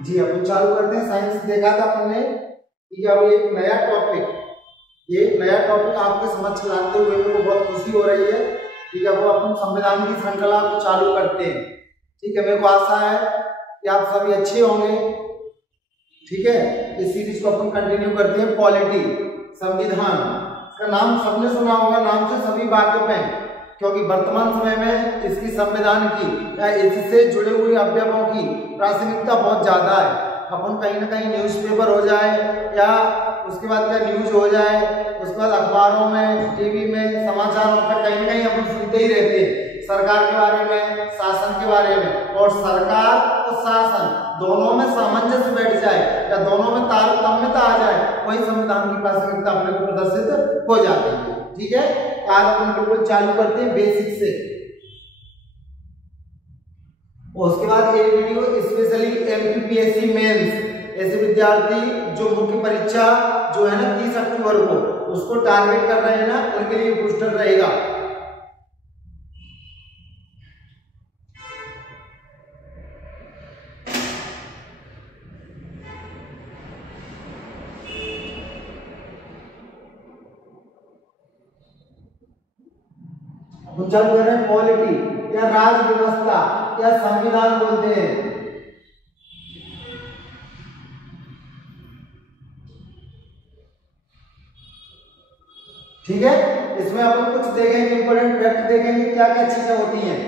जी अपन चालू करते हैं। साइंस देखा था हमने कि अब एक नया टॉपिक आपके समक्ष लाते हुए मेरे को बहुत खुशी हो रही है। ठीक है, वो अपन संविधान की श्रृंखला को चालू करते हैं। ठीक है, मेरे को आशा है कि आप सभी अच्छे होंगे। ठीक है, इस सीरीज को अपन कंटिन्यू करते हैं। पॉलिटी, संविधान का नाम सबने सुना होगा, नाम से सभी वाकिफ हैं, क्योंकि वर्तमान समय में इसकी संविधान की या इससे जुड़े हुए अवयवों की प्रासंगिकता बहुत ज्यादा है। अपन कहीं ना कहीं न्यूज़पेपर हो जाए या उसके बाद क्या न्यूज हो जाए, उसके बाद अखबारों में, टीवी में, समाचारों पर कहीं ना कहीं अपन सुनते ही रहते हैं सरकार के बारे में, शासन के बारे में। और सरकार और शासन दोनों में सामंजस्य बैठ जाए या दोनों में तारतम्यता आ जाए, वही संविधान की प्रासंगिकता अपने को प्रदर्शित हो जाती है। ठीक है, आज अपन बिल्कुल चालू करते हैं बेसिक से। उसके बाद ये वीडियो स्पेशली एमपीपीएससी मेंस ऐसे विद्यार्थी जो मुख्य परीक्षा जो है ना 30 अक्टूबर को उसको टारगेट कर रहे हैं ना, उनके लिए बूस्टर रहेगा। चालू कर रहे हैं पॉलिटी या राज व्यवस्था या संविधान बोलते हैं। ठीक है, इसमें अपन कुछ देखेंगे, इंपोर्टेंट फैक्ट देखेंगे, क्या क्या चीजें होती हैं।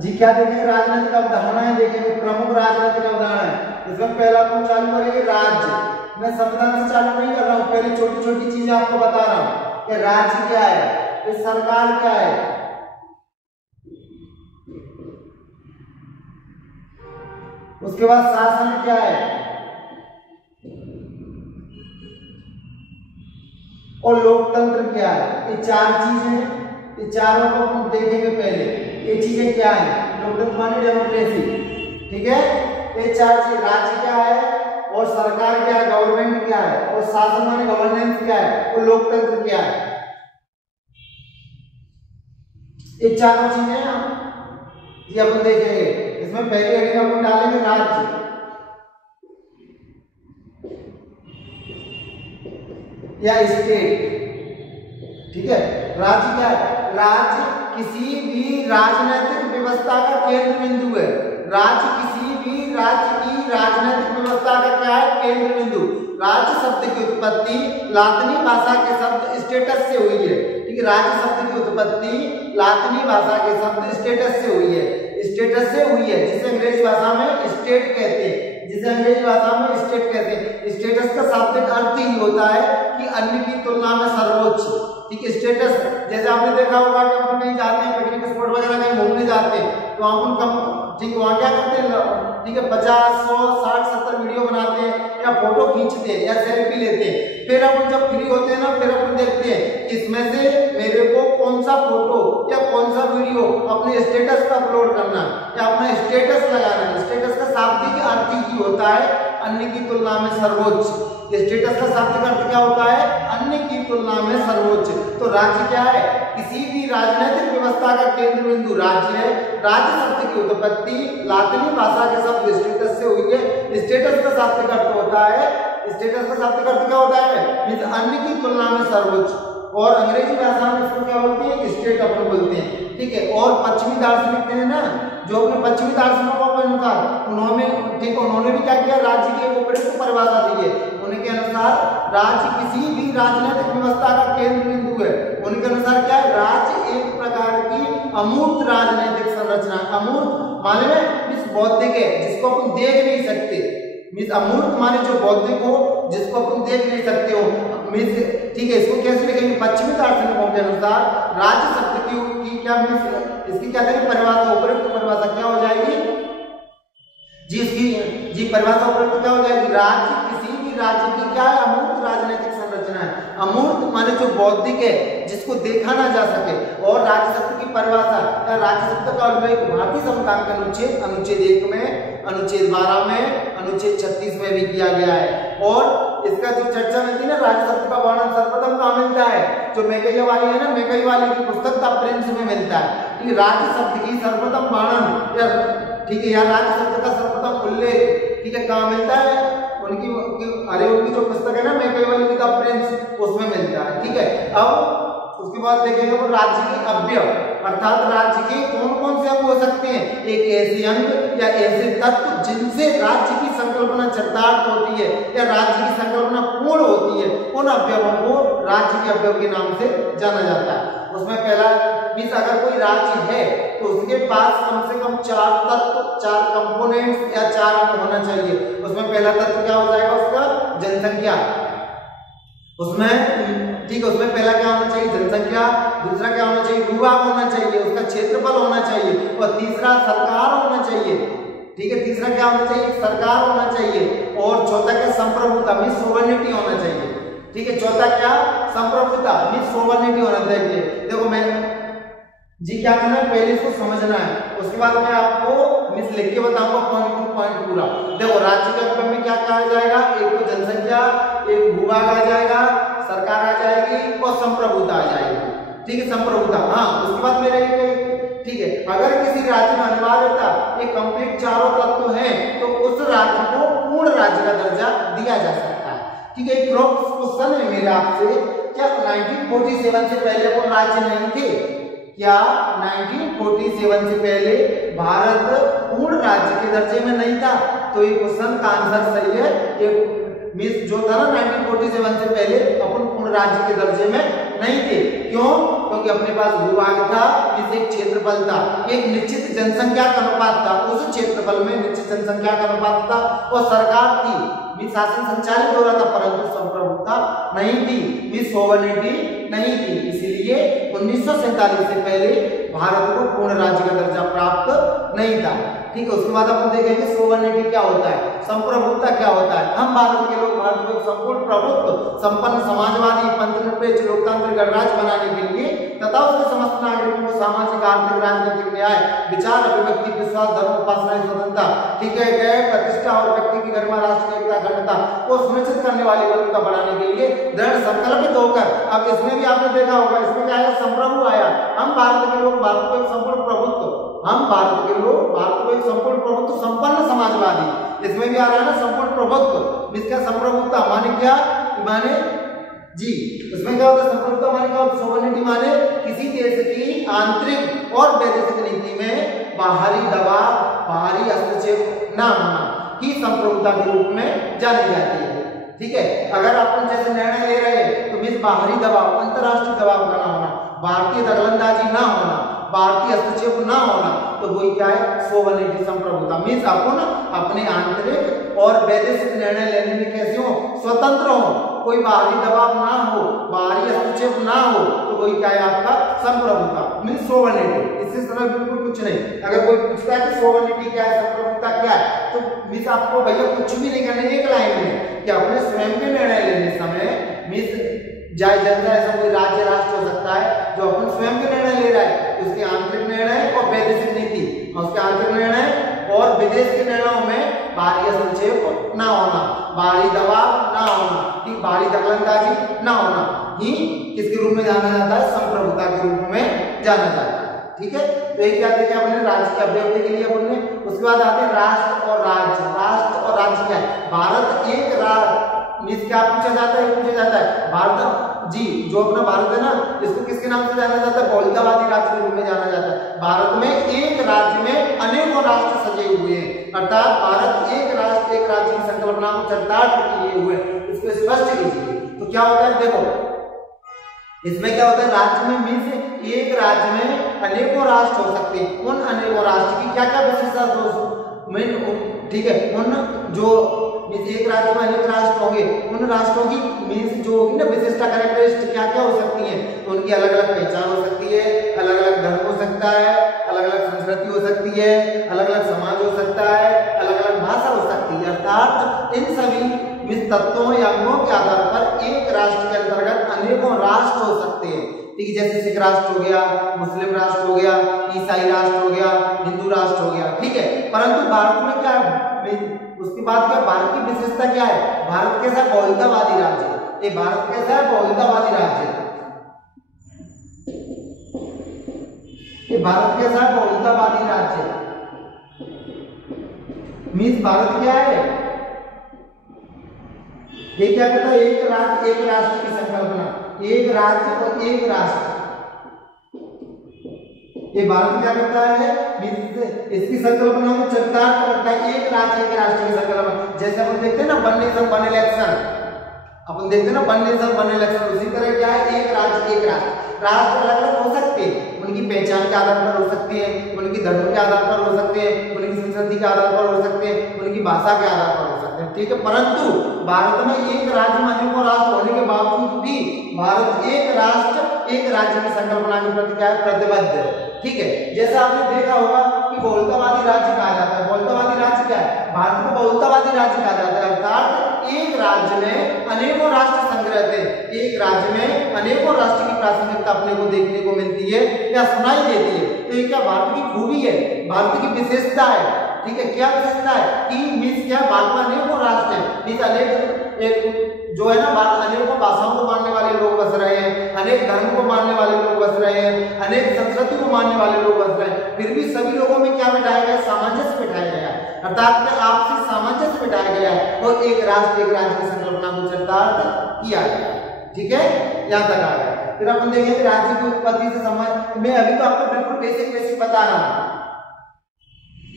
जी क्या देखेंगे, राजनीतिक अवधारणाएं देखेंगे, प्रमुख राजनीतिक अवधारणाएं। इसमें पहला अपन चालू करेंगे राज्य। मैं संविधान से चालू नहीं कर रहा हूं, पहले छोटी छोटी चीजें आपको बता रहा हूं कि राज्य क्या है, फिर सरकार क्या है, उसके बाद शासन क्या है और लोकतंत्र क्या है। ये चार चीजें, ये चारों को हम देखेंगे पहले। ये चीजें क्या है, लोकतंत्र माने डेमोक्रेसी। ठीक है, ये चार चीज, राज्य क्या है और सरकार क्या है, गवर्नमेंट क्या है, और शासन माने गवर्नेंस क्या है, और लोकतंत्र क्या है। ये चारों चीजें ये अपन देखेंगे। इसमें पहले हेडिंग अपन डालेंगे राज्य। या स्टेट। ठीक है, राज्य क्या है, राज्य किसी भी राजनीतिक व्यवस्था का केंद्र बिंदु है। राज्य किसी भी राज्य की राजनीतिक व्यवस्था का क्या है, केंद्र बिंदु। राज्य शब्द की उत्पत्ति लातिनी भाषा के शब्द स्टेटस से हुई है। ठीक है, राज्य शब्द की उत्पत्ति लातिनी भाषा के शब्द स्टेटस से हुई है, स्टेटस से हुई है, जिसे अंग्रेजी भाषा में स्टेट कहते हैं, जिसे अंग्रेजी भाषा में स्टेट कहते हैं। स्टेटस का शाब्दिक अर्थ ही होता है कि अन्य की तुलना में सर्वोच्च। ठीक है, स्टेटस जैसे आपने देखा होगा कि अपन कहीं जाते हैं, पिकनिक स्पॉट वगैरह कहीं घूमने जाते हैं, तो अपन कम ठीक वहाँ क्या करते हैं, ठीक है 50, 100, 60, 70 वीडियो बनाते हैं या फोटो खींचते हैं या सेल्फी लेते हैं। फिर अपन जब फ्री होते हैं ना, फिर अपन देखते हैं इसमें से मेरे को कौन सा फोटो या कौन सा वीडियो अपने स्टेटस पर अपलोड करना या अपना स्टेटस लगाना। स्टेटस का शाब्दिक अर्थ ही होता है अन्य की तुलना में सर्वोच्च। स्टेटस का शाब्दिक अर्थ क्या होता है, अन्य की तुलना में सर्वोच्च। तो राज्य क्या है, किसी भी राजनीतिक व्यवस्था का केंद्र बिंदु राज्य है। राज्य शब्द की उत्पत्ति लातिनी भाषा के शब्द स्टेटस से हुई है। स्टेटस का शाब्दिक अर्थ होता है, स्टेटस का शाब्दिक अर्थ क्या होता है, अन्य की तुलना में सर्वोच्च। और अंग्रेजी भाषा में इसको क्या बोलते हैं, स्टेट अपन बोलते हैं। ठीक है, और पश्चिमी दार्शनिक हैं ना, जो अपने पश्चिमी दार्शनिकों के अनुसार उन्होंने भी क्या किया, राज्य की एक उपयुक्त परिभाषा दी है। उनके अनुसार राज्य किसी भी राजनीतिक व्यवस्था का केंद्र बिंदु है। उनके अनुसार क्या है, राज्य एक प्रकार की अमूर्त राजनीतिक संरचना। अमूर्त माने में बौद्धिक है, जिसको अपन देख नहीं सकते। अमूर्त माने जो बौद्धिक हो, जिसको अपन देख नहीं सकते हो। ठीक है, इसको कैसे लिखेंगे, पश्चिमी दार्शनिकों के अनुसार राज्य शब्द की क्या इसकी क्या करें परिभाषा, उपयुक्त परिभाषा क्या हो जाएगी जी, इसकी परिभाषा उपयुक्त क्या हो जाएगी, राज्य किसी भी राज्य की क्या है, अमूर्त राजनीतिक संरचना है। अमूर्त माने जो बौद्धिक है, जिसको देखा ना जा सके। और राज्य शब्द की परिभाषा या राज्य शब्द का उल्लेख भारतीय संविधान के अनुच्छेद 1 में, अनुच्छेद 12 में, अनुच्छेद 36 में भी किया गया है। और इसका जो चर्चा मिलती है ना, राज्य शब्द का वर्णन सर्वप्रथम कहाँ मिलता है, जो मैकैया वाली है ना, मैकैया वाली की पुस्तक द प्रिंस में मिलता है। राज्य शब्द की सर्वप्रथम वर्णन ठीक है, यहाँ राज्य शब्द का सर्वप्रथम उल्लेख, ठीक है, कहाँ मिलता है? उनकी जो पुस्तक है ना मैकियावेली द प्रिंस, उसमें मिलता है। ठीक है, अब उसके बाद देखेंगे वो राज्य के अवयव, अर्थात राज्य के कौन कौन से अंग हो सकते हैं। एक ऐसे अंग या ऐसे तत्व जिनसे राज्य की संकल्पना चरितार्थ होती है या राज्य की संकल्पना पूर्ण होती है, उन अवयवों को राज्य के अवयव के नाम से जाना जाता है। उसमें पहला मीन्स अगर कोई राज्य है तो उसके पास कम से कम 4 तत्व, 4 कंपोनेंट्स या 4 अंग होना चाहिए। उसमें पहला तत्व क्या हो जाएगा? उसका जनसंख्या। उसमें ठीक है, उसमें पहला क्या होना चाहिए? जनसंख्या। दूसरा क्या होना चाहिए? भूभाग होना चाहिए, उसका क्षेत्रफल होना चाहिए। और तीसरा सरकार होना चाहिए। ठीक है, तीसरा क्या होना चाहिए? सरकार होना चाहिए। और चौथा क्या? संप्रभुता मीन्स सोवरेनिटी होना चाहिए। ठीक है, चौथा क्या? संप्रभुता मीन्स सोवरेनिटी होना चाहिए। देखो मैं जी क्या करना है, पहले इसको समझना है, उसके बाद मैं आपको मिस लिख के बताऊंगा पॉइंट टू पॉइंट पूरा। देखो राज्य के अवयव में क्या कहा जाएगा? एक तो जनसंख्या, एक भूभाग आ जाएगा, सरकार आ जाएगी और संप्रभुता आ जाएगी। ठीक है, संप्रभुता। हाँ, उसके बाद मेरे ठीक है, अगर किसी राज्य में अनिवार्यता ये कंप्लीट चारों तत्व हैं तो उस राज्य को पूर्ण राज्य का दर्जा दिया जा सकता है। ठीक है, एक क्वेश्चन है मेरे आपसे, क्या 1947 से पहले वो राज्य नहीं थे? क्या 1947 से पहले भारत पूर्ण राज्य के दर्जे में नहीं था? तो ये क्वेश्चन का आंसर सही है। ये मीन्स जो था ना 1947 से पहले अपन पूर्ण राज्य के दर्जे में नहीं थे। क्यों? क्योंकि अपने पास भूभाग था, मीन्स एक क्षेत्रफल था, एक निश्चित जनसंख्या का अनुपात था, उस क्षेत्रफल में निश्चित जनसंख्या का अनुपात था, और सरकार थी मीन्स शासन संचालित हो रहा था, परंतु संप्रभुता नहीं थी, मीन्स सोवरेनिटी नहीं थी। इसीलिए 1947 से पहले भारत को पूर्ण राज्य का दर्जा प्राप्त नहीं था। ठीक है, उसके बाद अपन देखेंगे सोवरेनिटी क्या होता है, संप्रभुता क्या होता है। हम भारत के लोग भारत को संपूर्ण प्रभुत्व संपन्न समाजवादी पंथनिरपेक्ष लोकतांत्रिक गणराज्य बनाने के लिए तथा उसके समस्त नागरिकों को सामाजिक आर्थिक राजनीतिक न्याय विचार अभिव्यक्ति विश्वास धर्म उपासना स्वतंत्रता, ठीक है, गैर प्रतिष्ठा और व्यक्ति की गरिमा राष्ट्र एकता अखंडता को सुनिश्चित करने वाली व्यवस्था बनाने के लिए दृढ़ संकल्पित होकर। अब इसमें भी आपने देखा होगा, इसमें क्या आया? संप्रभु आया। हम भारत के लोग भारत को एक संपूर्ण प्रभुत्व, हम भारत के लोग भारत को एक संपूर्ण प्रभुत्व संपन्न समाजवादी, इसमें भी आ रहा है ना संपूर्ण प्रभुत्व। इसका संप्रभुता माने क्या? माने जी इसमें क्या होता है? संप्रभुता माने क्या होता है? सोवरेनिटी माने किसी देश की आंतरिक और वैदेशिक नीति में बाहरी दबाव, बाहरी हस्तक्षेप न होना ही संप्रभुता के रूप में जानी जाती है। ठीक है, अगर अपन जैसे निर्णय ले रहे हैं तो मीन्स बाहरी दबाव, अंतरराष्ट्रीय दबाव का ना होना, भारतीय दखलंदाजी ना होना, भारतीय हस्तक्षेप ना होना, तो वही क्या है? सोवरेनिटी, संप्रभुता। मीन्स अपन अपने आंतरिक और वैदेशिक निर्णय लेने में कैसे हो? स्वतंत्र हो, कोई बाहरी दबाव ना हो, बाहरी हस्तक्षेप ना हो, तो वही क्या है? आपका संप्रभुता मीन्स सोवरेनिटी। इससे सरल बिल्कुल कुछ नहीं। अगर कोई पूछता है कि सोवरेनिटी क्या है, संप्रभुता क्या है, तो मीन्स आपको भैया कुछ भी नहीं करना, एक लाइन में कि अपने स्वयं के निर्णय लेने समय मीन्स जय जनता ऐसा कोई राज्य राष्ट्र हो सकता है जो अपन स्वयं के निर्णय ले रहा है, उसके आंतरिक निर्णय और वैदेशिक नीति, उसके आंतरिक निर्णय और विदेश के निर्णयों में बाहरी हस्तक्षेप ना होना, बाहरी दबाव ना होना, ठीक, बाहरी दखलंदाजी ना होना ही किसके रूप में जाना जाता है? संप्रभुता के रूप में जाना जाता है। ठीक है, तो एक क्या देखिए अपने राज्य के अभिव्यक्ति के लिए अपने, उसके बाद आते हैं राष्ट्र और राज्य। राष्ट्र और राज्य क्या है? भारत एक मीन्स क्या पूछा जाता है? पूछा जाता है भारत जी जो अपना भारत है ना, इसको किसके नाम से जाना जाता है? बहुलतावादी राज्य के रूप में जाना जाता है। भारत में एक राज्य में अनेकों राष्ट्र सजे हुए हैं, अर्थात भारत एक राष्ट्र एक राज्य की संकल्पना को चरितार्थ किए हुए, इसको स्पष्ट कीजिए। तो क्या होता है? देखो इसमें क्या होता है? राज्य में मीन्स एक राज्य में अनेकों राष्ट्र हो सकते हैं। उन अनेकों राष्ट्र की क्या क्या विशेषता दोस्तों? ठीक है, उन जो एक राज्य में अनेक राष्ट्र होंगे, उन राष्ट्रों की मीन्स जो होगी ना विशिष्टता, कैरेक्टरिस्टिक क्या क्या हो सकती है? तो उनकी अलग अलग पहचान हो सकती है, अलग अलग धर्म हो सकता है, अलग अलग संस्कृति हो सकती है, अलग अलग समाज हो सकता है, अलग अलग भाषा हो सकती है। अर्थात इन सभी तत्वों या अंगों के आधार पर एक राष्ट्र के अंतर्गत अनेकों राष्ट्र हो सकते हैं। ठीक है, जैसे सिख राष्ट्र हो गया, मुस्लिम राष्ट्र हो गया, ईसाई राष्ट्र हो गया, हिंदू राष्ट्र हो गया। ठीक है, परंतु भारत में क्या है? उसके बाद क्या भारत की विशेषता क्या है? भारत कैसा? बहुलतावादी राज्य है। ये भारत कैसा है? बहुलतावादी राज्य है। ये भारत कैसा है? बहुलतावादी राज्य है। मीन्स भारत क्या है, ये क्या कहता है, एक राज्य एक राष्ट्र की संकल्पना, एक राज्य और एक राष्ट्र, ये भारत क्या करता है, इसकी संकल्पना को चरितार्थ करता है, एक राज्य एक राष्ट्र की संकल्पना। जैसे हम देखते हैं ना वन नेशन वन इलेक्शन, अपन देखते हैं ना वन नेशन वन इलेक्शन, उसी तरह क्या है, एक राज्य एक राष्ट्र। राष्ट्र अलग अलग हो सकते हैं, उनकी पहचान के आधार पर हो सकते हैं, उनकी धर्म के आधार पर हो सकते हैं, उनकी संस्कृति के आधार पर हो सकते हैं, उनकी भाषा के आधार पर हो सकते हैं, ठीक है। परंतु भारत में एक राज्य में अनेकों राष्ट्र होने के बावजूद भी भारत एक राष्ट्र एक राज्य की संकल्पना के प्रति क्या है, प्रतिबद्ध है, ठीक है। जैसा आपने देखा होगा कि बहुलतावादी राज्य कहा जाता है, बहुलतावादी राज्य क्या है, भारत को बहुलतावादी राज्य कहा जाता है, अर्थात एक राज्य में अनेकों राष्ट्र संग्रह थे, एक राज्य में अनेकों राष्ट्र की प्राथमिकता अपने को देखने को मिलती है या सुनाई देती है। तो ये क्या भारत की खूबी है, भारत की विशेषता है, ठीक है। क्या विशेषता है कि मीन्स क्या, भारत में अनेकों राष्ट्र हैं, मीन्स अनेक जो है ना, अनेकों भाषाओं को मानने वाले लोग बस रहे हैं, अनेक धर्म को मानने वाले लोग बस रहे हैं, अनेक संस्कृति को मानने वाले लोग बस रहे हैं, फिर भी सभी लोगों में क्या बिठाया गया, सामंजस्य बिठाया गया है, अर्थात आपसी सामंजस्य बिठाया गया है और एक राष्ट्र एक राज्य की संकल्पना को चरितार्थ किया गया, ठीक है। यहाँ तक आ गया। फिर अपन देखेंगे राज्य की उत्पत्ति से संबंध, मैं अभी तो आपको बिल्कुल बेसिक बता रहा हूँ,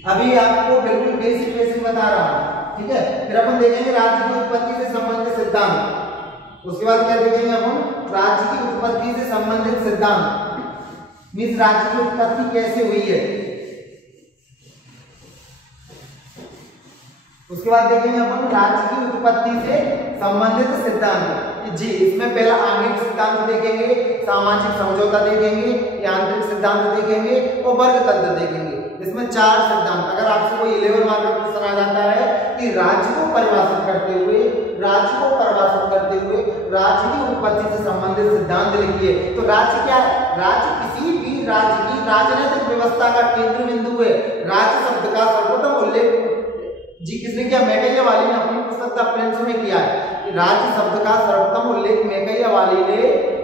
अभी आपको बिल्कुल बेसिक बता रहा हूँ, ठीक है। फिर अपन देखेंगे राज्य की उत्पत्ति से संबंधित सिद्धांत, उसके बाद क्या देखेंगे अपन, राज्य की उत्पत्ति से संबंधित सिद्धांत, मीन्स राज्य की उत्पत्ति कैसे हुई है। उसके बाद देखेंगे अपन राज्य की उत्पत्ति से संबंधित सिद्धांत जी, इसमें पहला आंगिक सिद्धांत देखेंगे, सामाजिक समझौता देखेंगे, यांत्रिक सिद्धांत देखेंगे और वर्ग तंत्र देखेंगे। इसमें 4 सिद्धांत, अगर आपसे कोई 11 मार्क का क्वेश्चन आ जाता है कि राज्य को परिभाषित करते हुए राज्य की उत्पत्ति से संबंधित सिद्धांत लिखिए, तो राज्य क्या है, राज्य किसी भी राज्य की राजनीतिक व्यवस्था का केंद्र बिंदु है। राज्य शब्द का सर्वप्रथम उल्लेख जी किसने किया, मैकैयावाली ने अपनी पुस्तक द प्रिंस में किया है। राज्य शब्द का सर्वप्रथम उल्लेख मैकैयावाली ने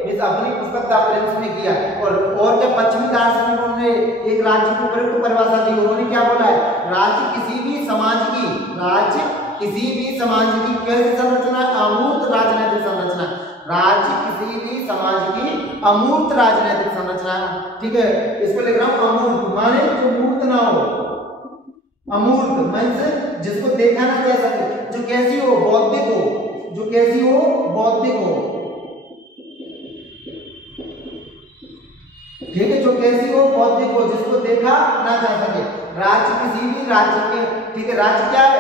इस अपनी पुस्तक द प्रिंस में किया है। और क्या पश्चिमी दार्शनिकों ने एक राज्य की उपयुक्त परिभाषा दी, उन्होंने क्या बोला है, राज्य किसी भी समाज की कैसी संरचना, अमूर्त राजनीतिक संरचना, राज्य किसी भी समाज की अमूर्त राजनीतिक संरचना, ठीक है। इसको लिख रहा हूं, अमूर्त माने जो मूर्त ना हो, अमूर्त मीन्स जिसको देखा ना जा सके, जो कैसी हो, बौद्धिक हो, जो कैसी हो, बौद्धिक हो, ठीक है, जो कैसी हो, बौद्धिक हो, जिसको देखा ना जा सके। राज्य किसी भी राज्य के, ठीक है, राज्य क्या है,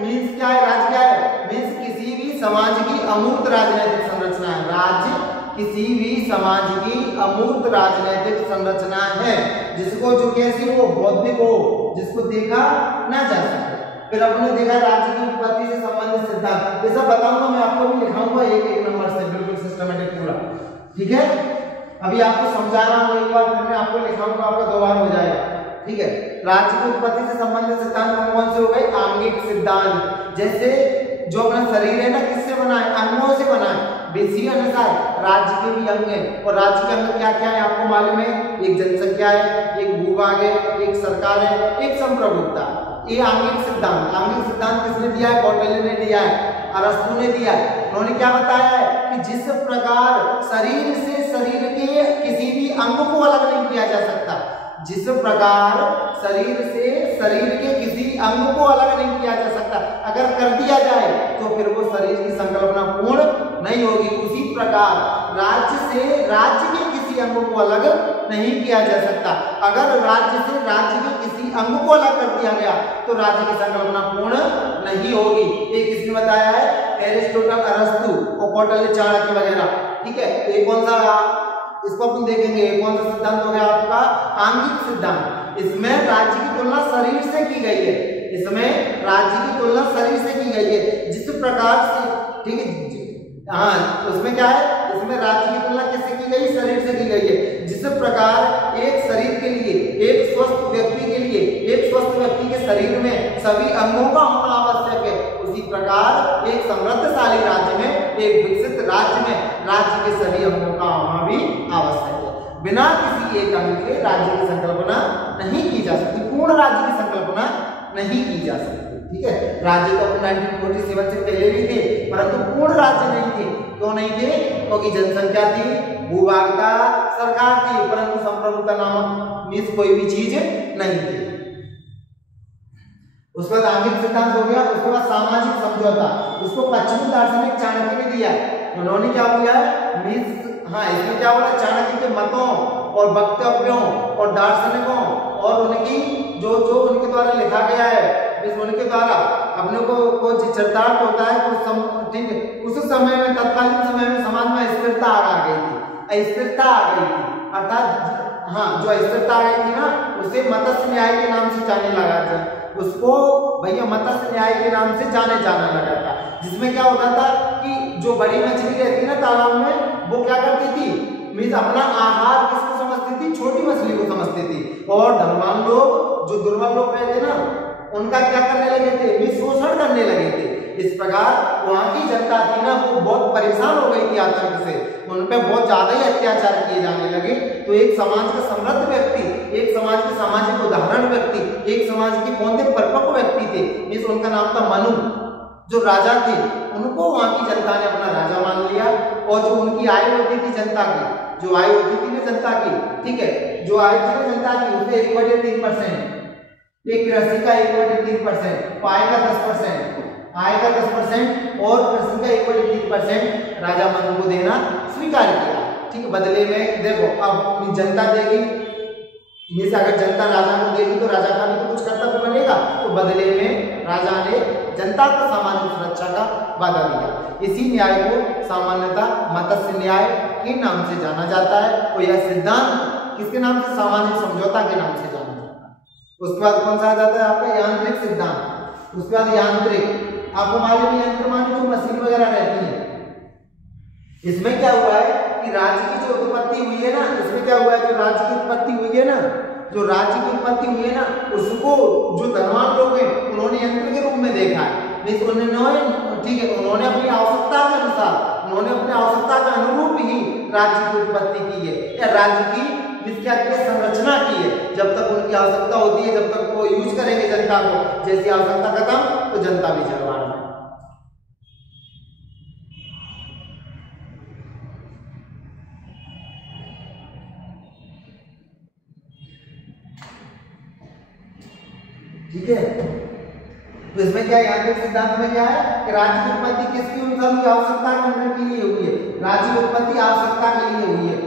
मीन्स क्या है, राज्य क्या है, मीन्स किसी भी समाज की अमूर्त राजनीतिक संरचना है। राज्य किसी भी समाज की अमूर्त राजनीतिक संरचना है, जिसको जो कैसी हो, बौद्धिक हो, जिसको देखा ना जा सके। फिर अपने देखा राज्य की उत्पत्ति से संबंधित सिद्धांत, ये सब बताऊंगा मैं, आपको भी लिखाऊंगा एक नंबर से, बिल्कुल सिस्टमेटिक पूरा, ठीक है। अभी आपको समझा रहा हूं, एक बार फिर मैं आपको लिखाऊंगा, आपका 2 बार हो जाएगा, ठीक है। राज्य की उत्पत्ति से संबंधित सिद्धांत कौन से हो गए, आंगिक सिद्धांत। जैसे जो अपना शरीर है ना, किससे बना है, अंगों से बना है, इसी अनुसार राज्य के भी अंग हैं, और राज्य के अंग क्या क्या है आपको मालूम है, एक जनसंख्या है, एक भूभाग है, एक सरकार है, एक संप्रभुता। ये आंगिक सिद्धांत किसने दिया है, कौटिल्य ने दिया है, अरस्तु ने दिया है। उन्होंने क्या बताया है कि जिस प्रकार शरीर से शरीर के किसी भी अंग को अलग नहीं किया जा सकता, जिस प्रकार शरीर से शरीर के किसी अंग को अलग नहीं किया जा सकता, अगर कर दिया जाए तो फिर वो शरीर की संकल्पना पूर्ण नहीं होगी। उसी प्रकार राज्य से राज्य के किसी अंग को अलग नहीं किया जा सकता। अगर राज्य से राज्य के किसी अंग को अलग कर दिया गया तो राज्य की संकल्पना पूर्ण नहीं होगी। ये किसने बताया है, एरिस्टोटल, अरस्तु और कौटिल्य, चाणक्य वगैरह, ठीक है। ये कौन सा, इसको अपन देखेंगे, कौन सा सिद्धांत हो गया आपका, आंगिक सिद्धांत। इसमें राज्य की तुलना शरीर से की गई है, इसमें राज्य की तुलना शरीर से की गई है, जिस प्रकार से, ठीक है, हाँ, उसमें क्या है, इसमें राज्य की तुलना किससे की गई, शरीर से की गई है। जिस प्रकार एक शरीर के लिए, एक स्वस्थ व्यक्ति के लिए, एक स्वस्थ व्यक्ति के शरीर में सभी अंगों का होना आवश्यक है, उसी प्रकार एक समृद्धशाली राज्य में, एक विकसित राज्य में राज्य के सभी अंगों का होना भी आवश्यक है। बिना किसी एक अंग के राज्य की संकल्पना नहीं की जा सकती, पूर्ण राज्य की संकल्पना नहीं की जा सकती, ठीक है। राज्य तो 1947 से पहले भी थे, परंतु पूर्ण राज्य नहीं थे। क्यों नहीं थे? क्योंकि जनसंख्या थी, भूभागता सरकार थी, परंतु संप्रभुता नामक मीन्स कोई भी चीज नहीं थी। उसके बाद आंगिक सिद्धांत हो गया। उसके बाद सामाजिक समझौता, उसको पश्चिमी दार्शनिक चाणक्य ने दिया। उन्होंने क्या किया है मीन्स, हाँ इसमें क्या बोला, चाणक्य के मतों और वक्तव्यों और दार्शनिकों और उनकी जो उनके द्वारा लिखा गया है, उनके द्वारा अपने को चरितार्थ होता है कुछ ठीक है। उस समय में, तत्कालीन समय में समाज में अस्थिरता आ गई थी, अस्थिरता आ गई थी, अर्थात हाँ जो अस्थिरता आ गई थी ना, उसे मत्स्य न्याय के नाम से जाने लगा था, उसको भैया मत्स्य न्याय के नाम से जाना लगा था। जिसमें क्या होता था कि जो बड़ी मछली रहती ना तालाब में, वो क्या करती थी मीन्स अपना आहार किसको समझती थी, छोटी मछली को समझती थी। और धनवान लोग, जो दुर्बल लोग रहते ना, उनका क्या करने लगे थे मीन्स शोषण करने लगे थे। इस प्रकार वहां की जनता थी ना, वो बहुत परेशान हो गई थी आतंक से, उन पे बहुत ज्यादा ही अत्याचार किए जाने लगे। तो एक समाज का समृद्ध व्यक्ति, एक समाज के सामाजिक उदाहरण व्यक्ति, एक समाज की बौद्धिक परिपक्व व्यक्ति थे, मीन्स उनका नाम था मनु, जो राजा थे। उनको वहां की जनता ने अपना राजा मान लिया। और जो उनकी आय होती थी जनता की, जो आय होती थी ना जनता की, ठीक है, जो आय थी ना जनता की, उससे 1/3%, एक कृषि का 1/3%, आय का 10%, आय का 10% और कृषि का 1/3% राजा मनु को देना स्वीकार किया। ठीक है, बदले में देखो अब जनता देगी, मीन्स अगर जनता राजा को देगी तो राजा का भी तो कुछ कर्तव्य बनेगा। तो बदले में राजा ने जनता को सामाजिक सुरक्षा का वादा दिया। इसी न्याय को सामान्यतः मत्स्य न्याय के नाम से जाना जाता है। और यह सिद्धांत किसके नाम से, सामाजिक समझौता के नाम से जाना जाता है। उसके बाद कौन सा आ जाता है आपका, यांत्रिक सिद्धांत। उसके बाद यांत्रिक, आपको मालूम है यंत्र माने जो मशीन वगैरह रहती है। इसमें क्या हुआ है कि राज्य की जो उत्पत्ति हुई है ना, इसमें क्या हुआ है, जो राज्य की उत्पत्ति हुई है ना, जो राज्य की उत्पत्ति हुई है ना, उसको जो धनवान लोग हैं उन्होंने यंत्र के रूप में देखा है। उन्होंने ठीक है, उन्होंने अपनी आवश्यकता के अनुसार, उन्होंने अपनी आवश्यकता के अनुरूप ही राज्य की उत्पत्ति की है, या राज्य की क्या संरचना की है। जब तक उनकी आवश्यकता होती है, जब तक वो यूज करेंगे जनता को, जैसी आवश्यकता खत्म तो जनता भी चलवाड़ में। ठीक है, तो इसमें क्या यांत्रिक सिद्धांत में क्या है कि राज्य की उत्पत्ति किसकी अनुसार, आवश्यकता के लिए हुई है। राज्य की उत्पत्ति आवश्यकता के लिए हुई है।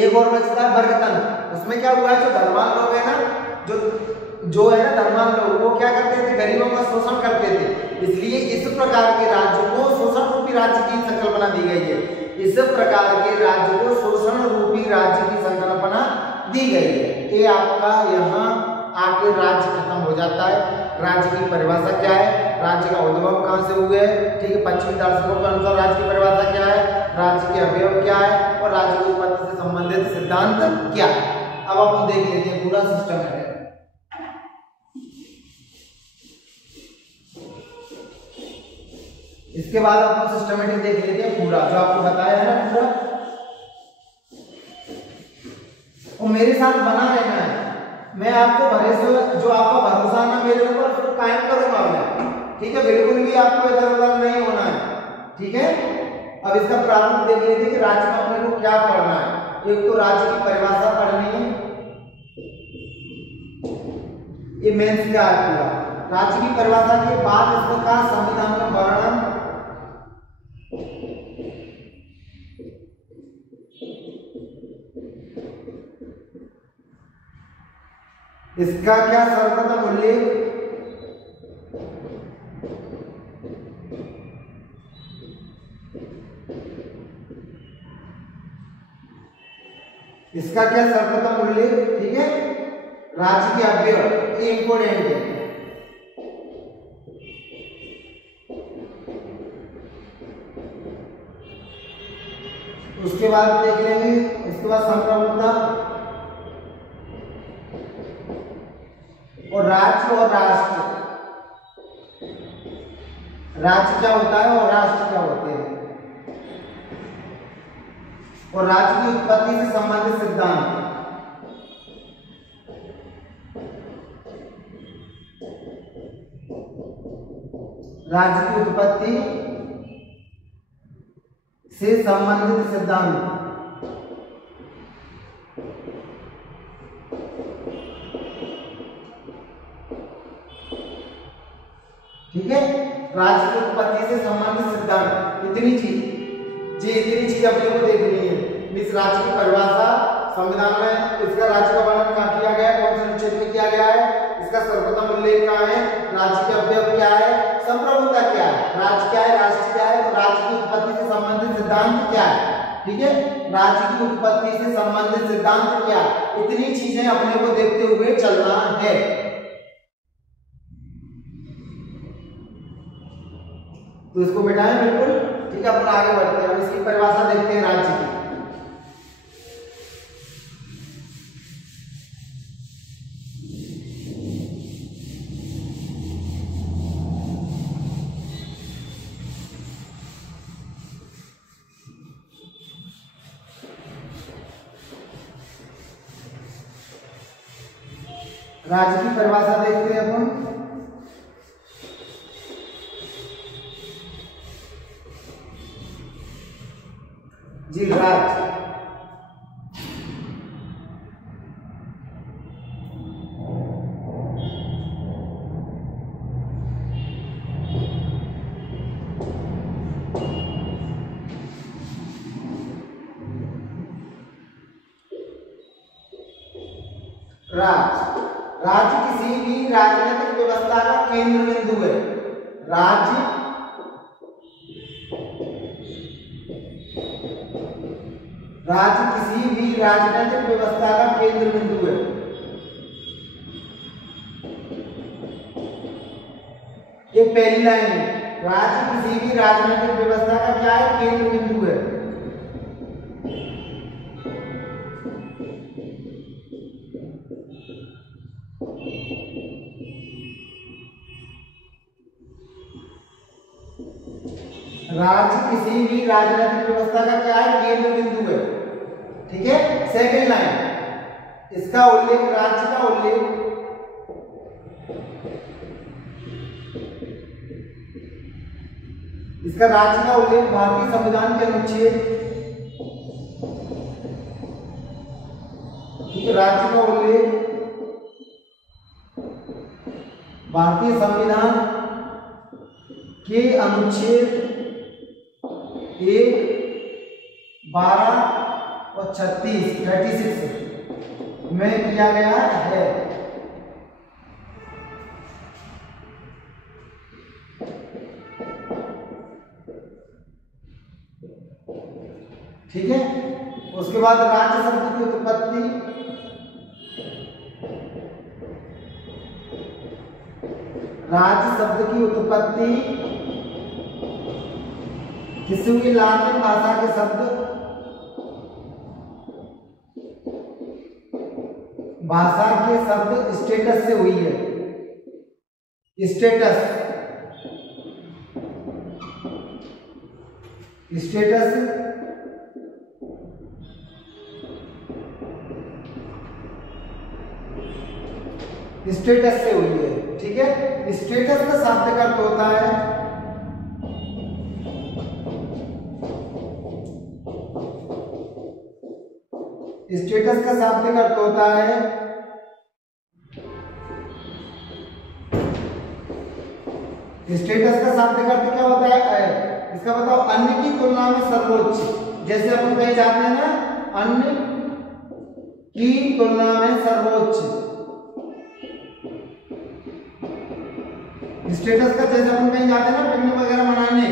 एक और बचता है वर्गतंत्र। उसमें क्या हुआ है, जो धनवान लोग है ना, जो है ना धनवान लोग, वो क्या करते थे, गरीबों का शोषण करते थे। इसलिए इस प्रकार के राज्य को शोषण रूपी राज्य की संकल्पना दी गई है। इस प्रकार के राज्य को शोषण रूपी राज्य की संकल्पना दी गई है। ये आपका यहाँ आके राज्य खत्म हो जाता है। राज्य की परिभाषा क्या है, राज्य का उद्भव कहाँ से हुए, ठीक है, पश्चिमी दार्शनिकों के अनुसार राज्य की परिभाषा क्या है, राज्य के अवयव क्या है और राज्य की उत्पत्ति से संबंधित सिद्धांत क्या है। अब अपन देख लेते हैं पूरा सिस्टम है। इसके बाद अपन सिस्टमेटिक देख लेते हैं पूरा, जो आपको बताया है ना पूरा, और मेरे साथ बना रहना है। मैं आपको भरोसा, जो आपका भरोसा ना मेरे ऊपर, उसको कायम करूंगा मैं। ठीक है, बिल्कुल भी आपको इधर उधर नहीं होना है। ठीक है, अब इसका प्रारूप देख लेते हैं कि राज्य में अपने को क्या पढ़ना है। एक तो राज्य की परिभाषा पढ़नी है, ये मेंस क्या है पूरा। राज्य की परिभाषा के बाद इसका संविधान में वर्णन, इसका क्या सर्वप्रथम उल्लेख, इसका क्या सर्वप्रथम उल्लेख, ठीक है, राज्य के अवयव, ये इंपोर्टेंट है। उसके बाद देख लेंगे, इसके बाद संप्रभुता और राज्य और राष्ट्र, राज्य क्या होता है और राष्ट्र क्या होते हैं। और राज्य की उत्पत्ति से संबंधित सिद्धांत। राज्य की उत्पत्ति से संबंधित सिद्धांत। ठीक है, राज्य की उत्पत्ति से संबंधित सिद्धांत। इतनी चीज अपने को देखनी है। इस राज्य की परिभाषा संविधान में, इसका राज्य का वर्णन कहाँ किया गया है, कौन से अनुच्छेद में किया गया है, इसका सर्वप्रथम उल्लेख कहाँ है, राज्य के अवयव क्या है, संप्रभुता क्या है, राज्य क्या है, राष्ट्र क्या है, और राज्य की उत्पत्ति से संबंधित सिद्धांत क्या है। ठीक है, राज्य की उत्पत्ति से संबंधित सिद्धांत क्या है, इतनी चीजें अपने को देखते हुए चलना है। तो इसको मिटाएं बिल्कुल। ठीक है, अपन आगे बढ़ते हैं। अब इसकी परिभाषा देखते हैं राज्य की। राज्य की परिभाषा देखते हैं अपन। जी, राज्य राज्य किसी भी राजनीतिक व्यवस्था का केंद्र बिंदु है। राज्य किसी भी राजनीतिक व्यवस्था का केंद्र बिंदु है। ये पहली लाइन है, राज्य किसी भी राजनीतिक व्यवस्था का क्या है, केंद्र बिंदु है। राज्य किसी भी राजनीतिक व्यवस्था का क्या है, केंद्र बिंदु है। ठीक है, सेकेंड लाइन, इसका उल्लेख, राज्य का उल्लेख राज्य का उल्लेख भारतीय संविधान के अनुच्छेद, ठीक है, राज्य का उल्लेख भारतीय संविधान के अनुच्छेद 1, 12 और 36 में किया गया है। ठीक है, उसके बाद राज्य शब्द की उत्पत्ति, राज्य शब्द की उत्पत्ति किसी भी लातिन भाषा के शब्द, स्टेटस से हुई है। स्टेटस से हुई है। ठीक है, स्टेटस का शाब्दिक अर्थ होता है स्टेटस का शाब्दिक अर्थ होता है स्टेटस का शाब्दिक अर्थ क्या होता है, इसका बताओ, अन्य की तुलना में सर्वोच्च। जैसे अपन कहीं जाते हैं ना, अन्य की तुलना में सर्वोच्च। स्टेटस का, जैसे अपन कहीं जाते हैं ना पिकनिक वगैरह मनाने,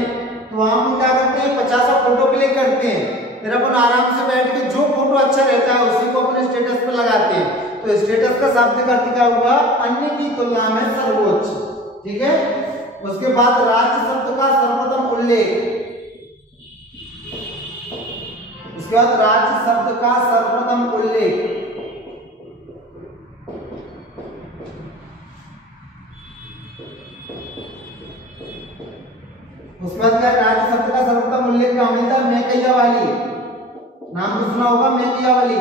तो वहां हम क्या करते हैं, 50 फोटो क्लिक करते हैं, फिर अपन आराम से बैठ के जो फोटो अच्छा रहता है उसी को अपने स्टेटस पे लगाते हैं। तो स्टेटस का शाब्दिक अर्थ क्या हुआ, अन्य की तुलना में सर्वोच्च। ठीक है, उसके बाद राज्य शब्द का सर्वप्रथम उल्लेख, उसके बाद राज्य शब्द का सर्वप्रथम उल्लेख, उसके बाद क्या, राज्य शब्द का सर्वप्रथम उल्लेख कहाँ मिलता है, मैकैया वाली नाम तो सुना होगा मैकियावेली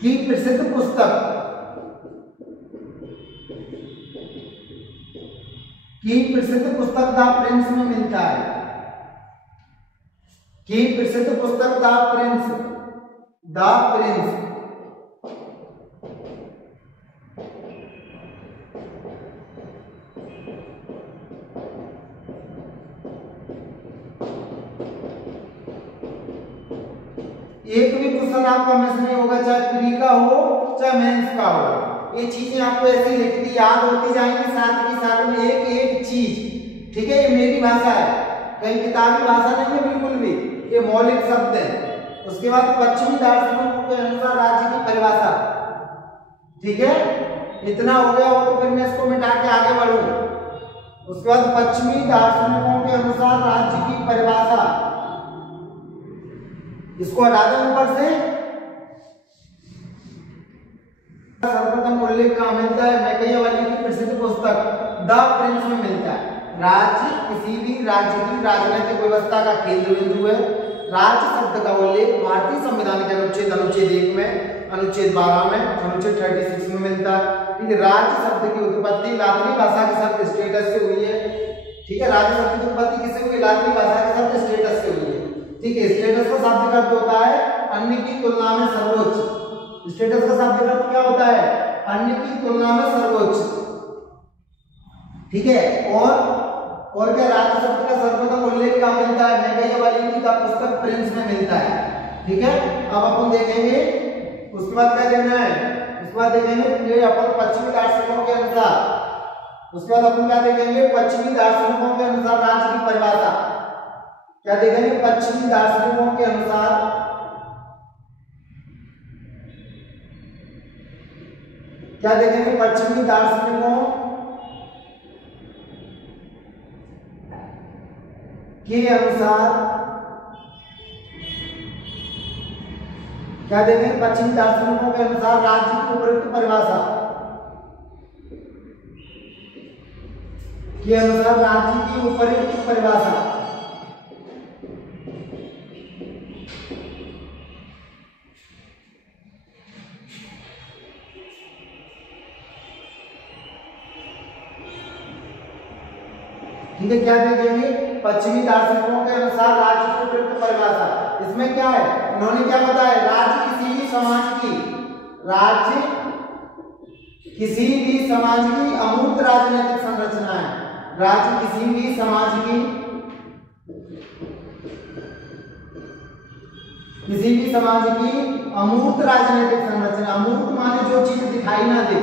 की प्रसिद्ध पुस्तक द प्रिंस में मिलता है। की प्रसिद्ध पुस्तक द प्रिंस एक भी क्वेश्चन आपका मिस नहीं होगा, चाहे प्री का हो चाहे मेंस का हो। ये चीजें आपको ऐसी लिखती याद होती जाएंगी, साथ ही साथ में एक एक चीज, ठीक है। ये मेरी भाषा है, कहीं किताबी भाषा नहीं है बिल्कुल भी, ये मौलिक शब्द है। उसके बाद पश्चिमी दार्शनिकों के अनुसार राज्य की परिभाषा, ठीक है। इतना हो गया हो तो फिर मैं इसको मिटा के आगे बढ़ूं। उसके बाद पश्चिमी दार्शनिकों के अनुसार राज्य की परिभाषा, इसको हटा दें ऊपर से। सर्वप्रथम उल्लेख कहाँ मिलता है? मैकियावेली की प्रसिद्ध पुस्तक द प्रिंस में मिलता है। राज्य किसी भी राज्य की राजनीतिक व्यवस्था का केंद्र बिंदु है। राज्य शब्द का उल्लेख भारतीय संविधान के अनुच्छेद 1 में, अनुच्छेद 12 में, अनुच्छेद 36 में मिलता है। ठीक है। राज्य शब्द की उत्पत्ति लातिनी भाषा के शब्द स्टेटस से हुई है। ठीक है। राज्य शब्द की उत्पत्ति किससे हुई? लातिनी भाषा के शब्द स्टेटस से हुई है। ठीक है। स्टेटस का शाब्दिक अर्थ होता है अन्य की तुलना में सर्वोच्च। स्टेटस का शाब्दिक अर्थ क्या होता है? अन्य की तुलना में सर्वोच्च। ठीक है। और क्या राज्य शब्द का सर्वप्रथम उल्लेख कहाँ मिलता है? मैकियावेली की पुस्तक प्रिंस में मिलता है। ठीक है। अब अपन देखेंगे उसके बाद क्या देखना है, उसके बाद देखेंगे ये अपन पश्चिमी दार्शनिकों के अनुसार, उसके बाद अपन क्या देखेंगे पश्चिमी दार्शनिकों के अनुसार राज्य की परिभाषा क्या देखेंगे। पश्चिमी दार्शनिकों के अनुसार क्या देखेंगे? पश्चिमी दार्शनिकों के अनुसार क्या देखेंगे? पश्चिमी दार्शनिकों के अनुसार राज्य की उपयुक्त परिभाषा के अनुसार राज्य की उपयुक्त परिभाषा ठीक है। क्या देखेंगे? पश्चिमी दार्शनिकों के अनुसार राज्य की उपयुक्त परिभाषा। इसमें क्या है, इन्होंने क्या बताया? राज्य किसी भी समाज की अमूर्त राजनीतिक संरचना है। राज्य किसी भी समाज की अमूर्त राजनीतिक संरचना। अमूर्त माने जो चीज दिखाई ना दे,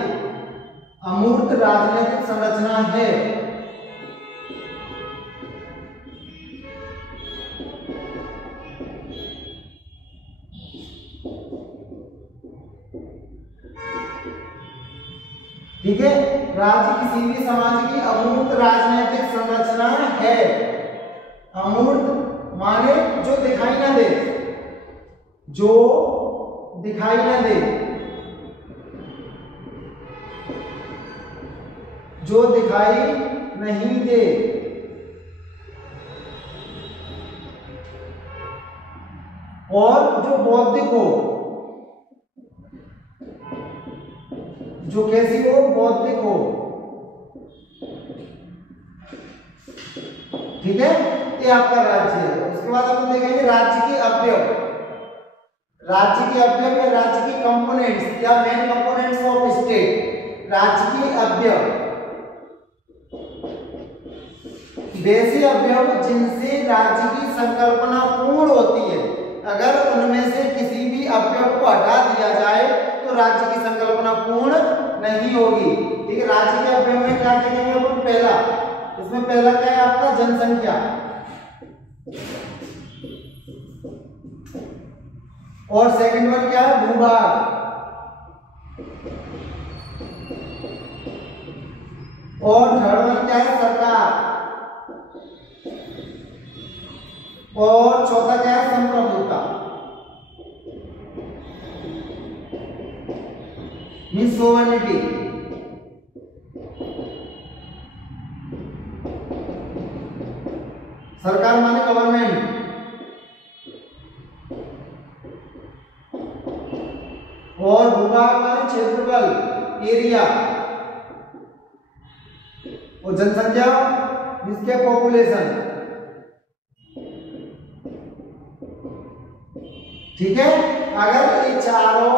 अमूर्त राजनीतिक संरचना है। ठीक है। राज्य किसी भी समाज की अमूर्त राजनीतिक संरचना है। अमूर्त माने जो दिखाई ना दे, जो दिखाई ना दे, जो दिखाई नहीं दे, और जो बौद्धिक हो, जो कैसी हो? बौद्धिक हो। ठीक है। ये आपका राज्य है। उसके बाद अपन देखेंगे राज्य के अवयव। राज्य के अवयव या राज्य की कंपोनेंट्स या मेन कंपोनेंट्स ऑफ स्टेट। राज्य के अवयव वैसे अवयव जिनसे राज्य की संकल्पना पूर्ण होती है। अगर उनमें से किसी भी अवयव को हटा दिया जाए तो राज्य की संकल्पना पूर्ण नहीं होगी। ठीक है। राज्य के अवयव में क्या देखेंगे अपन? पहला, इसमें पहला क्या है आपका? जनसंख्या। और सेकंड वन क्या है? भूभाग। और थर्ड वन क्या है? सरकार। और चौथा क्या है? संप्रभुता। Means sovereignty. सरकार माने गवर्नमेंट। एरिया और जनसंख्या इसके पॉपुलेशन। ठीक है, अगर ये चारों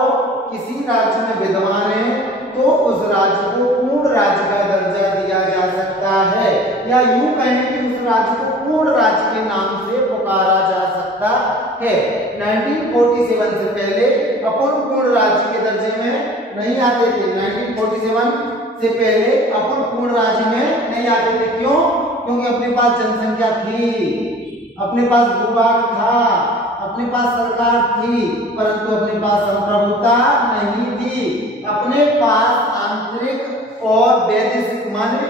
किसी राज्य में विद्यमान है तो उस राज्य को पूर्ण राज्य का दर्जा दिया जा सकता है, या यूं कहें कि उस राज्य को पूर्ण राज्य के नाम से पुकारा जा सकता है। 1947 से पहले अपन पूर्ण राज्य के दर्जे में नहीं आते थे। 1947 से पहले अपन पूर्ण राज्य में नहीं आते थे। क्यों? क्योंकि अपने पास जनसंख्या थी, अपने पास भूभाग था, अपने पास सरकार थी, परंतु अपने पास संप्रभुता नहीं थी। अपने पास आंतरिक और वैदेशिक माने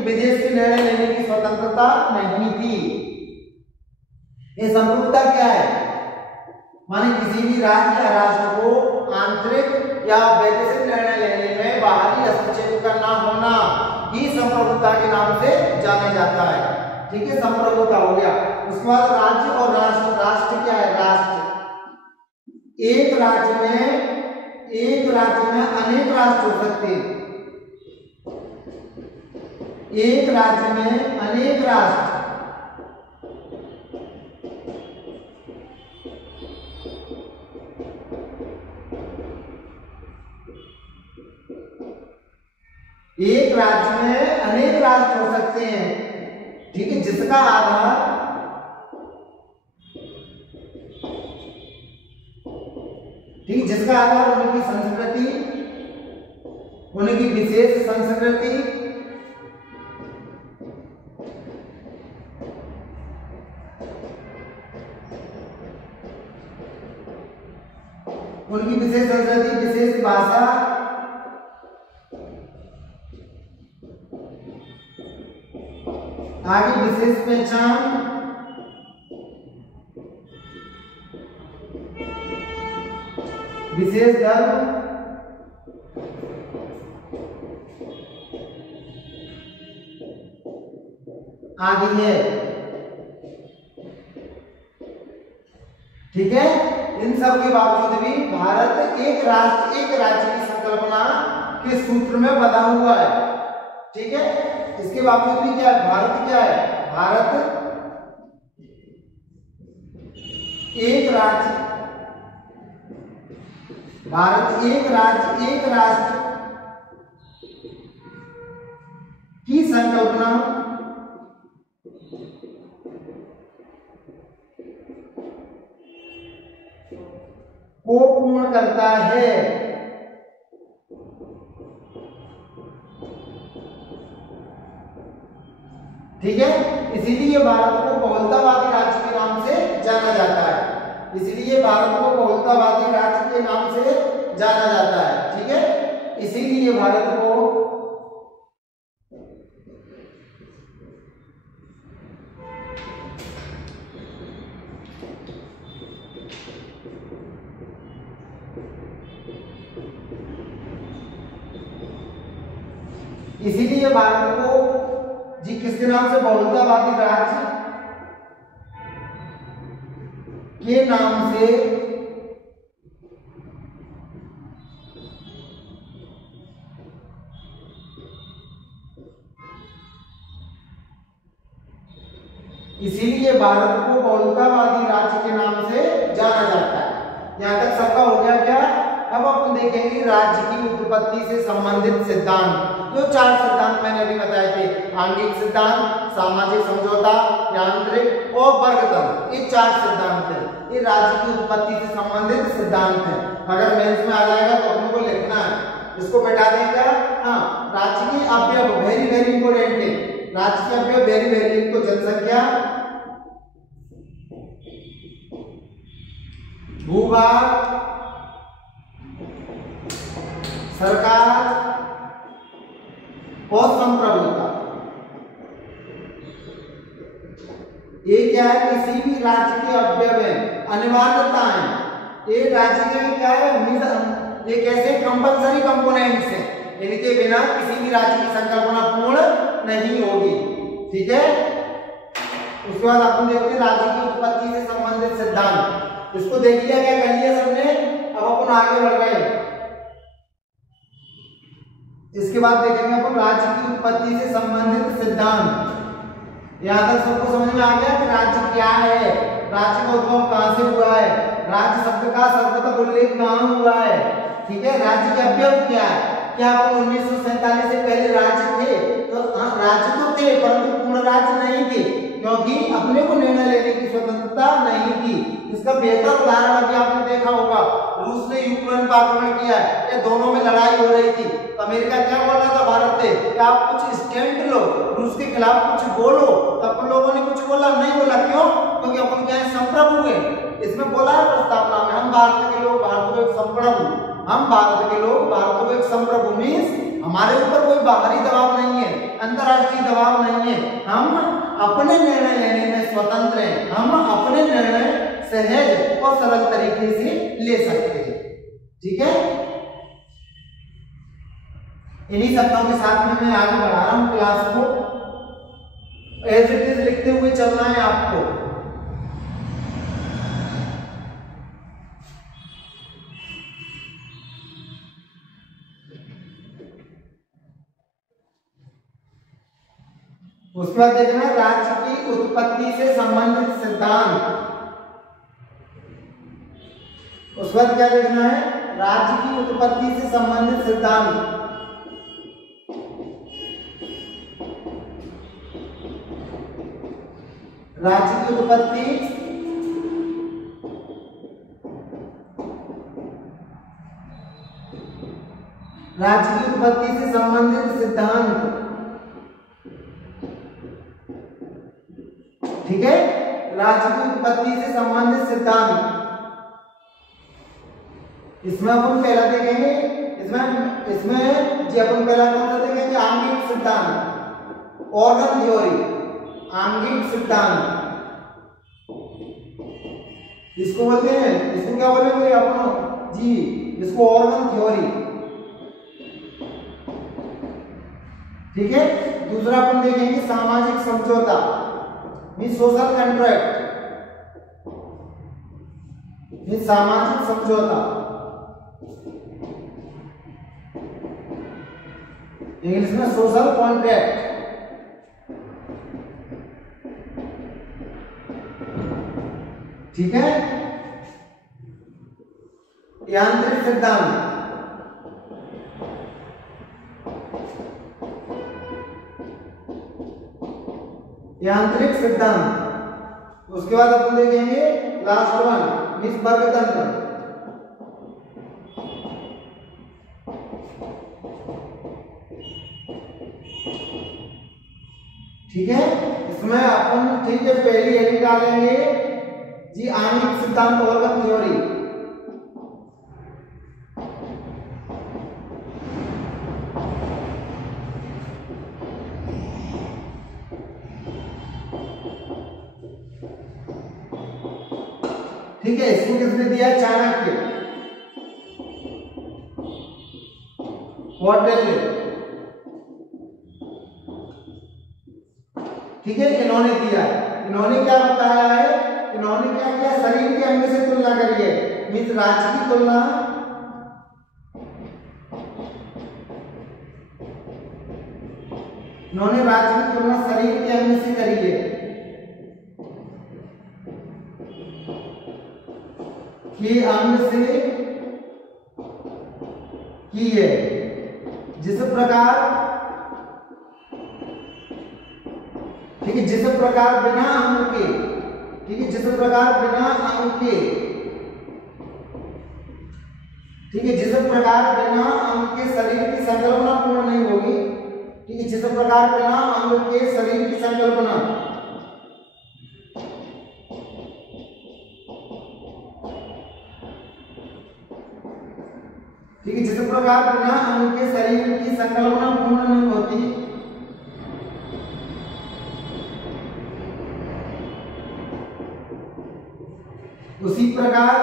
विदेश के निर्णय लेने की स्वतंत्रता नहीं थी। ये संप्रभुता क्या है? माने किसी भी राज्य या राष्ट्र को आंतरिक या वैदेशिक निर्णय लेने में बाहरी हस्तक्षेप का ना होना ही संप्रभुता के नाम से जाना जाता है। ठीक है, संप्रभुता हो गया। उसके बाद राज्य और राष्ट्र। राष्ट्र क्या है? राष्ट्र एक राज्य में अनेक राष्ट्र हो सकते हैं। एक राज्य में अनेक राष्ट्र। एक राज्य में अनेक राष्ट्र हो सकते हैं। ठीक है, जिसका आधार उनकी संस्कृति, उनकी विशेष संस्कृति, विशेष भाषा, आगे विशेष पहचान, विशेष धर्म, आगे है। ठीक है, इन सब के बावजूद भी भारत एक राष्ट्र एक राज्य की संकल्पना के सूत्र में बंधा हुआ है। ठीक है, इसके बावजूद भी क्या है? भारत क्या है? भारत एक राज्य एक राष्ट्र की संकल्पना को पूर्ण करता है। ठीक है, इसीलिए भारत को बहुलतावादी राज्य के नाम से जाना जाता है। इसलिए भारत को बहुलतावादी राज्य के नाम से जाना जाता है। ठीक है, इसीलिए भारत को जी किसके नाम से? बहुलतावादी राज्य के नाम से इसीलिए भारत को बहुलतावादी राज्य के नाम से जाना जाता है। यहां तक सबका हो गया क्या? अब अपन देखेंगे राज्य की उत्पत्ति से संबंधित सिद्धांत। जो 4 सिद्धांत मैंने अभी बताए थे, आंगिक सिद्धांत, सामाजिक समझौता, यांत्रिक और वर्गतंत्र, ये 4 सिद्धांत हैं। ये राज्य की उत्पत्ति से संबंधित सिद्धांत हैं। अगर मेंस में आ जाएगा तो अपन को लिखना है, इसको बैठा देगा। हाँ, राज्य की अवयव वेरी वेरी इंपोर्टेंट है। राज्य के अवयव वेरी वेरी, तो जनसंख्या, भूभाग, सरकार और संप्रभुता। ये क्या है? किसी भी राज्य के अवयव है, अनिवार्यता है। ये राज्य के क्या है? ये कैसे कंपल्सरी कंपोनेंट्स हैं, इनके बिना किसी भी राज्य की संकल्पना पूर्ण नहीं होगी। ठीक है, उसके बाद अपन देखते हैं राज्य की उत्पत्ति से संबंधित सिद्धांत। इसको देख लिया, क्या कर लिया सबने? अब अपन आगे बढ़ रहे हैं। इसके बाद देखेंगे अपन राज्य की उत्पत्ति से संबंधित सिद्धांत। यहाँ तक सबको समझ में आ गया कि राज्य क्या है, राज्य का उद्भव कहाँ से हुआ है, राज्य शब्द का सर्वप्रथम उल्लेख कहाँ हुआ है, ठीक है, राज्य के अवयव क्या है, क्या अपन 1947 से पहले राज्य थे, तो राज्य तो थे परंतु पूर्ण राज्य नहीं थे, क्योंकि अपने को निर्णय लेने की स्वतंत्रता नहीं थी। इसका बेहतर उदाहरण अभी आपने देखा होगा, रूस ने यूक्रेन पर आक्रमण किया है, ये दोनों में लड़ाई हो रही थी, अमेरिका क्या बोल रहा था भारत से कि आप कुछ स्टैंड लो, रूस के खिलाफ कुछ बोलो, तो अपन लोगों ने कुछ बोला नहीं, बोला क्यों, क्योंकि अपन क्या है, संप्रभु है। इसमें बोला है प्रस्तावना में, हम भारत के लोग भारत को एक संप्रभु, हम भारत के लोग भारत को एक संप्रभु, मींस हमारे ऊपर कोई बाहरी दबाव नहीं है, अंतरराष्ट्रीय दबाव नहीं है, हम अपने निर्णय लेने में स्वतंत्र हैं, हम अपने निर्णय सहज और सरल तरीके से ले सकते हैं, ठीक है। इन्हीं शब्दों के साथ में मैं आगे बढ़ा रहा हूं क्लास को, एज इट इज लिखते हुए चलना है आपको। उसके बाद देखना राज्य की उत्पत्ति से संबंधित सिद्धांत। उसके बाद क्या देखना है, राज्य की उत्पत्ति से संबंधित सिद्धांत। राज्य की उत्पत्ति से संबंधित सिद्धांत, ठीक है, राज्य की उत्पत्ति से संबंधित सिद्धांत। इसमें अपन पहला देखेंगे, इसमें जी अपन पहला कौन सा देखेंगे, आंगिक सिद्धांत, ऑर्गन थ्योरी, आंगिक सिद्धांत इसको बोलते हैं, इसको क्या बोलेंगे अपन जी, इसको ऑर्गन थ्योरी, ठीक है। दूसरा अपन देखेंगे सामाजिक समझौता, मीन सोशल कॉन्ट्रैक्ट, मीन सामाजिक समझौता, इंग्लिश में सोशल कॉन्ट्रैक्ट, ठीक है। यांत्रिक सिद्धांत, यांत्रिक सिद्धांत। उसके बाद अपन देखेंगे लास्ट वन, मिस वर्ग तंत्र, ठीक है। इसमें अपन ठीक है पहली हेडिंग डालेंगे जी आंगिक सिद्धांत, ऑर्गन थ्योरी, ठीक है। इसको किसने दिया, चाणक्य, कौटिल्य, ठीक है, इन्होंने दिया। इन्होंने क्या बताया है, इन्होंने क्या किया, शरीर के अंग से तुलना करिए, मीन्स राज्य की तुलना, इन्होंने राज्य की तुलना शरीर के अंग से करी है, कि अंग से की है, जिस प्रकार, ठीक है, जिस प्रकार बिना अंग के, ठीक है, जिस प्रकार बिना अंग के, ठीक है, जिस प्रकार बिना अंग के शरीर की संकल्पना पूर्ण नहीं होगी, ठीक है, जिस प्रकार बिना अंग के शरीर की संकल्पना, ठीक है, जिस प्रकार बिना अंग के शरीर की संकल्पना पूर्ण नहीं होती, उसी प्रकार,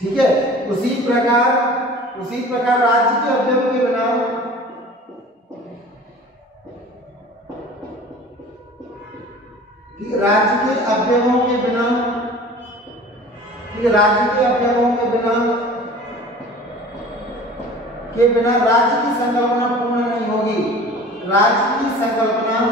ठीक है, उसी प्रकार राज्य के अवयव के बिना, राज्य के अवयवों के बिना, राज्य के अवयवों के बिना के बिना राज्य की संकल्पना पूर्ण नहीं होगी। राज्य की संकल्पना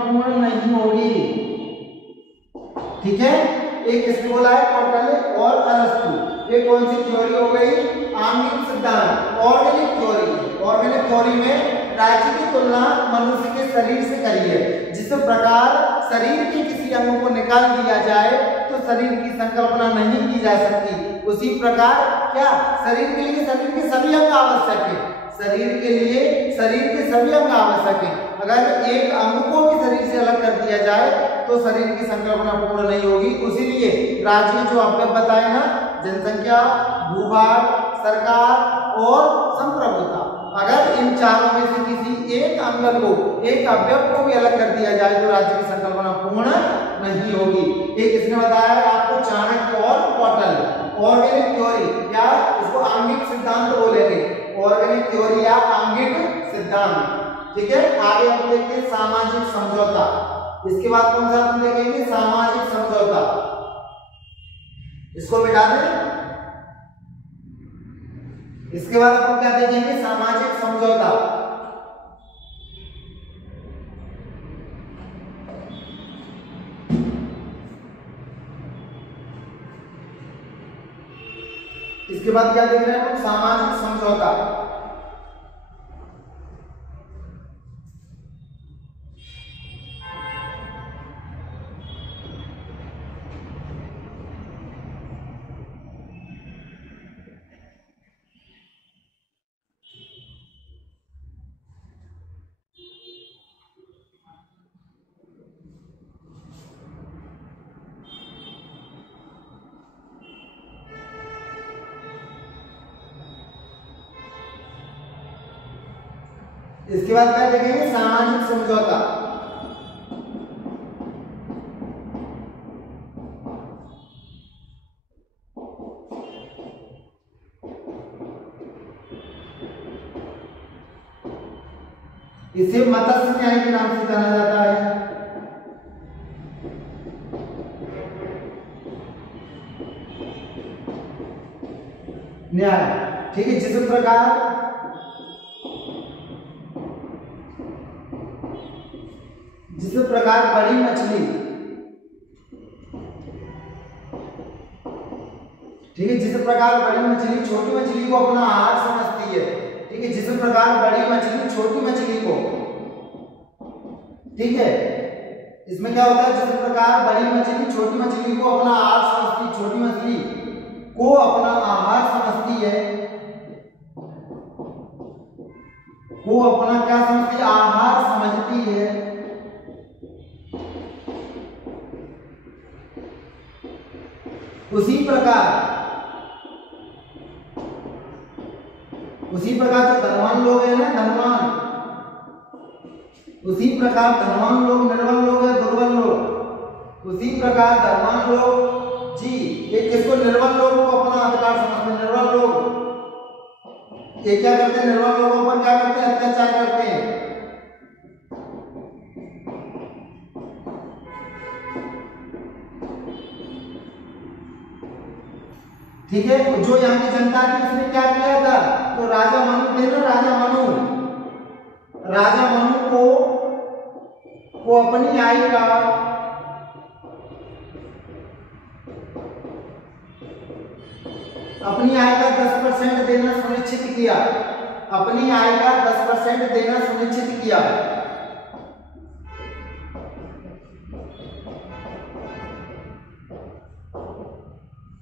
पूर्ण नहीं होगी। ठीक है, एक किसने बोला है? कौटिल्य और अरस्तु। ये कौन सी थ्योरी हो गई? आणविक सिद्धांत, ऑर्गेनिक थ्योरी। ऑर्गेनिक थ्योरी में राज्य की तुलना मनुष्य के शरीर से करी है। जिस प्रकार शरीर के किसी अंग को निकाल दिया जाए तो शरीर की संकल्पना नहीं की जा सकती, उसी प्रकार क्या शरीर के लिए शरीर के सभी अंग आवश्यक है। शरीर के लिए शरीर के सभी अंग आवश्यक है। अगर एक अंग को भी शरीर से अलग कर दिया जाए तो शरीर की संकल्पना पूर्ण नहीं होगी। उसीलिए राज्य जो अवयव बताए ना, जनसंख्या, भूभाग, सरकार और संप्रभुता, अगर इन चारों में से किसी एक अंग को, एक अवयव को भी अलग कर दिया जाए तो राज्य की संकल्पना पूर्ण नहीं होगी। ये किसने बताया आपको? चाणक्य और कौटिल्य। ऑर्गेनिक थ्योरी या इसको आंगिक सिद्धांत बोलेंगे, ऑर्गेनिक थ्योरी या आंगिक सिद्धांत। ठीक है, आगे हम देखते हैं सामाजिक समझौता। इसके बाद कौन सा हम देखेंगे? सामाजिक समझौता। इसको मिटा दें। इसके बाद अपन क्या देखेंगे? सामाजिक समझौता। इसके बाद क्या देख रहे हैं हम? सामाजिक समझौता। इसके बाद क्या देखेंगे? सामाजिक समझौता। इसे मत्स्य न्याय के नाम से जाना जाता है। न्याय, ठीक है। जिस प्रकार बड़ी मछली, ठीक है, जिस प्रकार बड़ी मछली छोटी मछली को अपना आहार समझती है, ठीक है, जिस प्रकार बड़ी मछली छोटी मछली को, ठीक है, इसमें क्या होता है? जिस प्रकार बड़ी मछली छोटी मछली को अपना आहार समझती, छोटी मछली को अपना आहार समझती है, वो अपना क्या समझती है? आहार समझती है। उसी प्रकार जो धनवान लोग हैं ना, धनवान, उसी प्रकार धनवान लोग निर्बल लोग है, दुर्बल लोग, उसी प्रकार धनवान लोग जी ये किसको? निर्बल लोगों को अपना अधिकार समझते हैं। निर्बल लोग ये क्या करते हैं? निर्बल लोगों पर क्या करते हैं? अत्याचार करते हैं। ठीक है, जो यहाँ की जनता थी उसने क्या किया था? तो राजा मनु थे ना, राजा मनु को अपनी आय का अपनी आय का 10% देना सुनिश्चित किया। अपनी आय का 10% देना सुनिश्चित किया।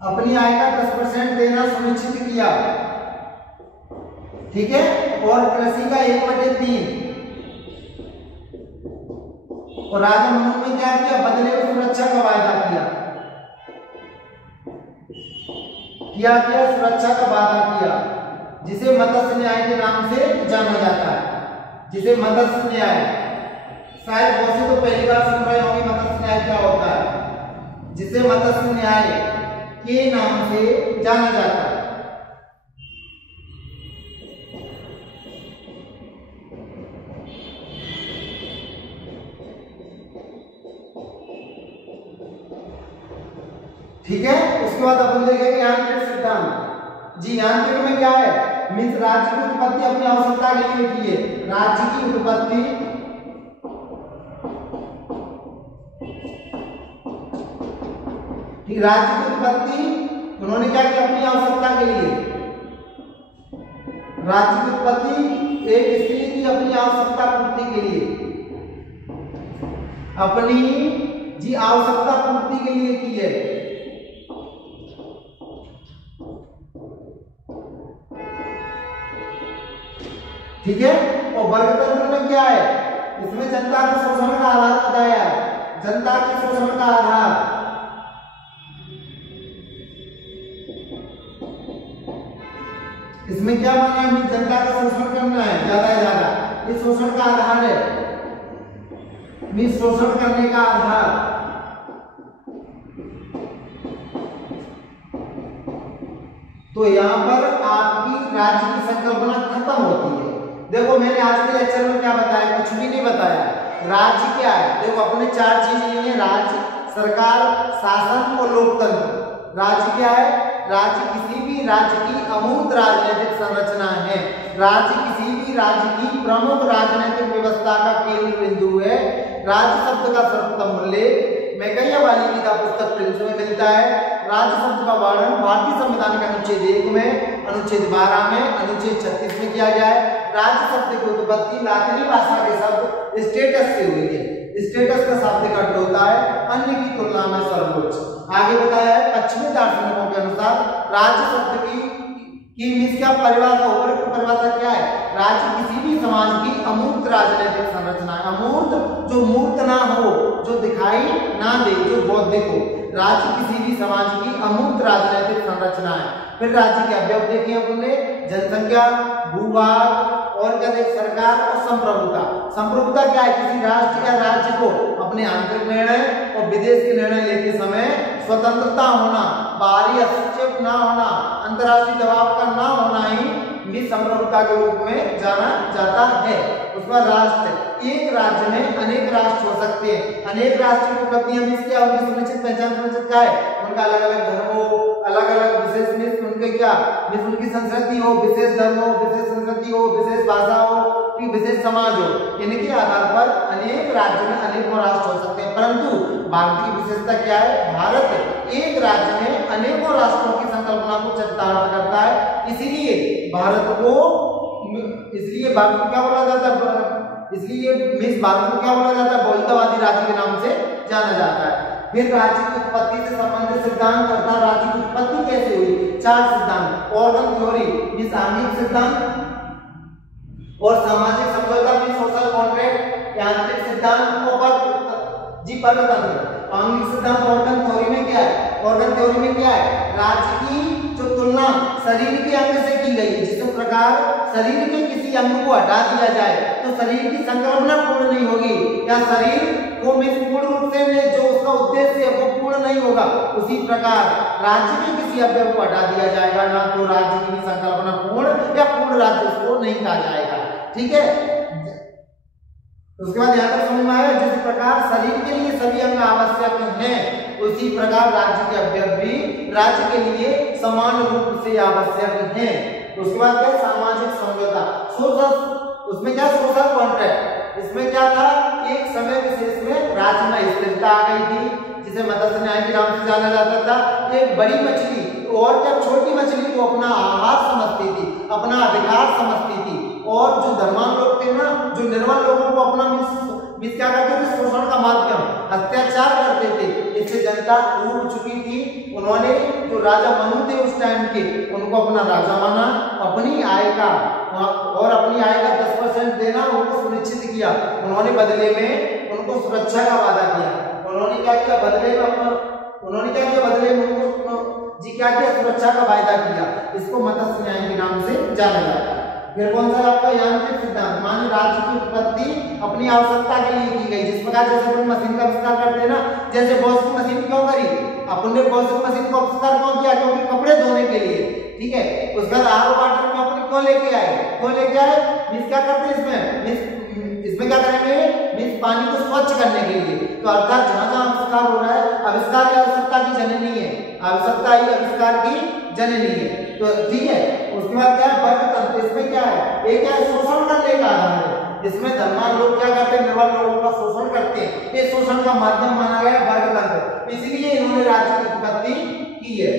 अपनी आय का 10% देना सुनिश्चित किया। ठीक है, और कृषि का 1/3। और राजा मनु ने क्या किया? बदले में सुरक्षा का वायदा किया। सुरक्षा का वादा किया, जिसे मत्स्य न्याय के नाम से जाना जाता है। जिसे मत्स्य न्याय, शायद बहुत से तो पहली बार सुन रहे होंगे मत्स्य न्याय क्या होता है। जिसे मत्स्य न्याय के नाम से जाना जाता है। ठीक है। उसके बाद अपन देखेंगे यांत्रिक सिद्धांत। जी यांत्रिक में क्या है, मीन्स राज्य की उत्पत्ति अपनी आवश्यकता के लिए की है। राज्य की उत्पत्ति राज्य की उत्पत्ति उन्होंने क्या किया अपनी आवश्यकता के लिए। राज्य की उत्पत्ति एक स्त्री की अपनी आवश्यकता पूर्ति के लिए, अपनी जी आवश्यकता पूर्ति के लिए की है। ठीक है। और वर्गतंत्र में क्या है, इसमें जनता के शोषण का आधार बताया है। जनता के शोषण का आधार इसमें क्या माना है, जनता का शोषण करना है ज्यादा से ज्यादा, ये शोषण का आधार है। शोषण करने का आधार तो यहां पर आपकी राज्य की संकल्पना खत्म होती है। देखो मैंने आज के लेक्चर में क्या बताया, कुछ भी नहीं बताया। राज्य क्या है, देखो अपने चार चीज ली है, राज्य, सरकार, शासन और लोकतंत्र। राज्य क्या है, राज्य किसी भी राज्य की अमूर्त राजनीतिक संरचना है। राज्य किसी भी राज्य की प्रमुख राजनीतिक व्यवस्था का केंद्र बिंदु है। राज्य शब्द का सर्वोत्तम उल्लेख मैकैया वाली की पुस्तक प्रिंस में मिलता है। राज्य शब्द का वर्णन भारतीय संविधान के अनुच्छेद 1 में, अनुच्छेद 12 में, अनुच्छेद 36 में किया गया है। राज्य शब्द की उत्पत्ति लातिनी भाषा के शब्द स्टेटस से हुई है। स्टेटस का शाब्दिक अर्थ होता है अन्य की तुलना में सर्वोच्च। आगे बताया है पश्चिमी दार्शनिकों के अनुसार राज्य शब्द की मीन्स क्या परिभाषा, उपयुक्त परिभाषा क्या है, राज्य किसी भी समाज की अमूर्त राजनीतिक संरचना है। अमूर्त जो मूर्त ना हो, जो दिखाई ना दे, जो बौद्धिक हो। राज्य किसी भी समाज की अमूर्त राजनीतिक संरचना है। फिर राज्य के अवयव देखे हमने, जनसंख्या, भूभाग और क्या देख, सरकार और संप्रभुता। संप्रभुता क्या है, किसी राष्ट्र या राज्य को अपने आंतरिक निर्णय और विदेश के निर्णय लेते समय स्वतंत्रता होना, बाहरी हस्तक्षेप ना होना, अंतर्राष्ट्रीय दबाव का ना होना ही संप्रभुता के रूप में जाना जाता है। उसका राष्ट्र, एक राज्य में अनेक राष्ट्र हो सकते हैं। अनेक राष्ट्र की उपलब्धियां भी क्या होगी, सुनिश्चित पहचान सुनिश्चित क्या है, उनका अलग अलग धर्म हो, अलग अलग विशेष मीन्स उनके क्या मीन्स उनकी संस्कृति हो, विशेष धर्म हो, विशेष संस्कृति हो, विशेष भाषा हो, विशेष समाज हो। इनके आधार पर अनेक राज्यों में अनेकों राष्ट्र हो सकते हैं। परंतु भारत की विशेषता क्या है, भारत एक राज्य में अनेकों राष्ट्रों की संकल्पना को चरितार्थ करता है। इसलिए भारत को क्या बोला जाता है, इसलिए भारत को क्या बोला जाता है, बहुलतावादी राज्य के नाम से जाना जाता है। फिर राज्य की उत्पत्ति से संबंधित सिद्धांत अर्थात राज्य की उत्पत्ति कैसे हुई, चार सिद्धांत, ऑर्गन थ्योरी मींस आंगिक सिद्धांत और सामाजिक समझौता मींस सोशल कॉन्ट्रैक्ट, यांत्रिक सिद्धांत और परतंत्र। आंगिक सिद्धांत ऑर्गन थ्योरी में क्या है, ऑर्गन थ्योरी में क्या है, राज्य की जो तुलना शरीर के अंग से की गई है। जिस प्रकार शरीर के किसी अंग को हटा दिया जाए तो शरीर की संकल्पना पूर्ण नहीं होगी, या शरीर को पूर्ण रूप से जो उसका उद्देश्य है वो पूर्ण नहीं होगा। उसी प्रकार राज्य के किसी अवयव को हटा दिया जाएगा ना तो राज्य की संकल्पना पूर्ण या पूर्ण राज्य उसको नहीं कहा जाएगा। ठीक है। उसके बाद यहाँ तक समझ में आया, जिस प्रकार शरीर के लिए सभी अंग आवश्यक हैं उसी प्रकार राज्य के अवयव भी राज्य के लिए समान रूप से आवश्यक हैं। उसके बाद क्या, सामाजिक समझौता, सोशल, उसमें क्या सोशल कॉन्ट्रैक्ट। इसमें क्या था, एक समय विशेष में राज्य में स्थिरता आ गई थी जिसे मत्स्य न्याय के नाम से जाना जाता था। एक बड़ी मछली और क्या छोटी मछली को अपना आहार समझती थी, अपना अधिकार समझती थी, और जो धर्मांध लोग थे ना, जो निर्मल लोगों को अपना मिस क्या करते थे, शोषण का माध्यम, अत्याचार करते थे। इससे जनता ऊब चुकी थी। उन्होंने जो राजा मनु थे उस टाइम के, उनको अपना राजा माना, अपनी आय का और अपनी आय का 10% देना उनको सुनिश्चित किया। उन्होंने बदले में उनको सुरक्षा का वादा किया। उन्होंने क्या किया, बदले में उनको क्या किया, सुरक्षा का वायदा किया। इसको मत्स्य न्याय के नाम से जाना जाता है। फिर कौन सा आपका यांत्रिक सिद्धांत, माने राज्य की उत्पत्ति अपनी आवश्यकता के लिए की गई। जिस प्रकार जैसे अपन मशीन का विस्तार करते हैं ना, जैसे बॉस की मशीन क्यों करी, अपन ने बॉस की मशीन का विस्तार क्यों किया, क्योंकि कपड़े धोने के लिए। ठीक है। उसके बाद आर वाटर में अपन क्यों लेके आए, मींस क्या करते हैं, इसमें इसमें क्या करेंगे, मीन्स पानी को स्वच्छ करने के लिए। तो अर्थात जहां जहां आविष्कार हो रहा है, आविष्कार की आवश्यकता की जननी है, आवश्यकता ही आविष्कार की जननी है। तो ठीक है, उसके बाद क्या है, वर्ग तंत्र। इसमें क्या है, एक क्या है, शोषण करने का आधार है। इसमें धनवान लोग क्या करते हैं, निर्बल लोगों का शोषण करते हैं। ये शोषण का माध्यम माना गया वर्ग तंत्र, इसलिए इन्होंने राज्य की उत्पत्ति की है।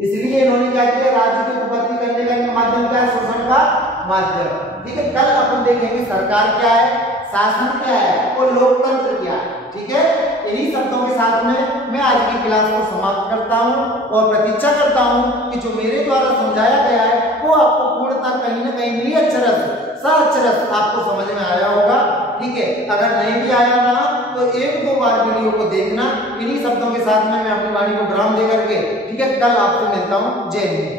इसलिए इन्होंने क्या किया, राज्य की उत्पत्ति करने का माध्यम क्या है, शोषण का माध्यम। ठीक है, कल अपन देखेंगे सरकार क्या है, शासन क्या है और लोकतंत्र क्या है। ठीक है, इन्हीं शब्दों के साथ में मैं आज की क्लास को समाप्त करता हूं और प्रतीक्षा करता हूं कि जो मेरे द्वारा समझाया गया है वो आपको पूर्णतः कहीं ना कहीं भी साक्षरस आपको समझ में आया होगा। ठीक है, अगर नहीं भी आया ना तो एक दो बार वीडियो को देखना। इन्हीं शब्दों के साथ में मैं अपनी वाणी को विराम दे करके, ठीक है, कल आपको मिलता हूं। जय हिंद।